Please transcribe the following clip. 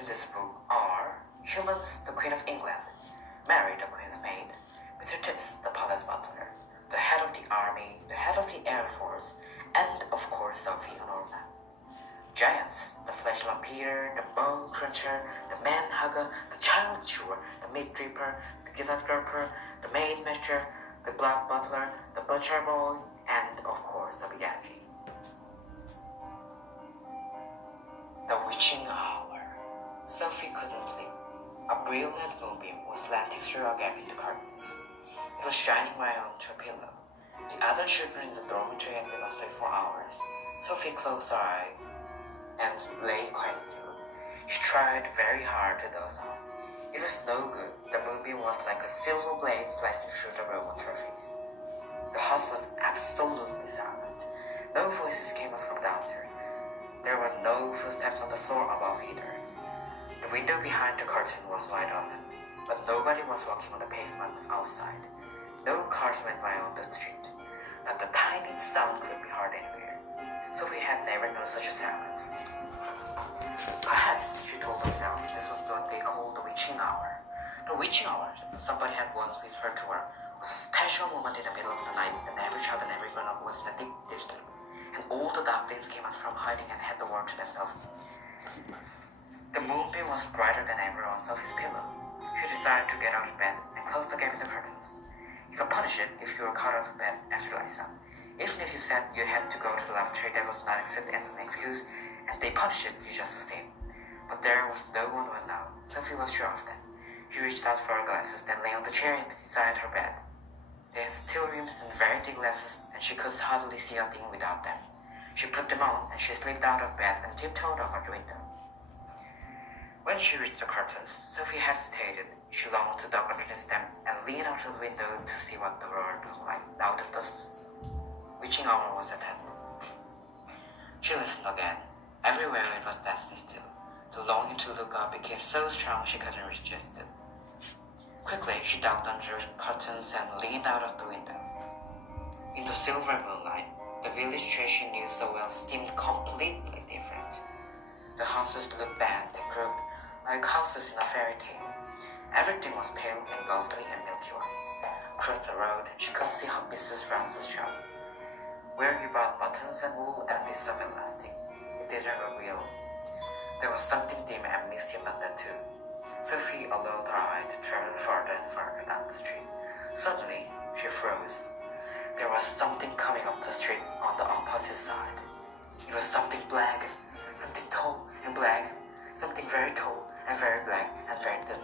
in this book are Humans, the Queen of England, Mary, the Queen's maid, Mr. Tibbs, the palace butler, the head of the army, the head of the air force, and of course Sophie and Orphan. Giants, the flesh lampeter, the bone cruncher, the man hugger, the child chewer, the meat reaper, the gizzard grubber, the maid masher, the black butler, the butcher boy, and of course the B.F.G. The witching hour. Sophie couldn't sleep. A brilliant moonbeam was slanting through a gap in the curtains. It was shining right onto a pillow. The other children in the dormitory had been asleep for hours. Sophie closed her eyes and lay quite still. She tried very hard to doze off. It was no good. The moonbeam was like a silver blade slicing through the room on her face. The house was absolutely silent. No voices came up from downstairs. There were no footsteps on the floor above either. The window behind the curtain was wide open, but nobody was walking on the pavement outside. No cars went by on the street. Not the tiniest sound could be heard anywhere. Sophie had never known such a silence. Perhaps, she told herself, this was what they called the witching hour. The witching hour, somebody had once whispered to her, was a special moment in the middle of the night when every child and every grown-up was in a deep, deep sleep, and all the dark things came out from hiding and had the world to themselves. The moonbeam was brighter than ever on Sophie's pillow. She decided to get out of bed and close the gap in the curtains. You could punish it if you were caught out of bed after lights out. Even if you said you had to go to the lavatory, that was not accepted as an excuse, and they punished you just the same. But there was no one now. Sophie was sure of that. She reached out for her glasses, then lay on the chair beside her bed. They had steel rims and very thick glasses, and she could hardly see a thing without them. She put them on, and she slipped out of bed and tiptoed over the window. When she reached the curtains, Sophie hesitated. She longed to duck underneath them and lean out of the window to see what the world looked like now that the witching hour was at hand. She listened again. Everywhere it was deathly still. The longing to look up became so strong she couldn't resist it. Quickly, she ducked under the curtains and leaned out of the window. In the silver moonlight, the village tree she knew so well seemed completely different. The houses looked bent and grouped like houses in a fairy tale. Everything was pale and ghostly and milky white. Across the road, she could see how Mrs. Francis shop, where you bought buttons and wool and bits of elastic. It didn't look real. There was something dim and misty about that too. Sophie allowed her eye to travel further and further down the street. Suddenly, she froze. There was something coming up the street on the opposite side. It was something black, something tall and black, something very tall and very black and very thin.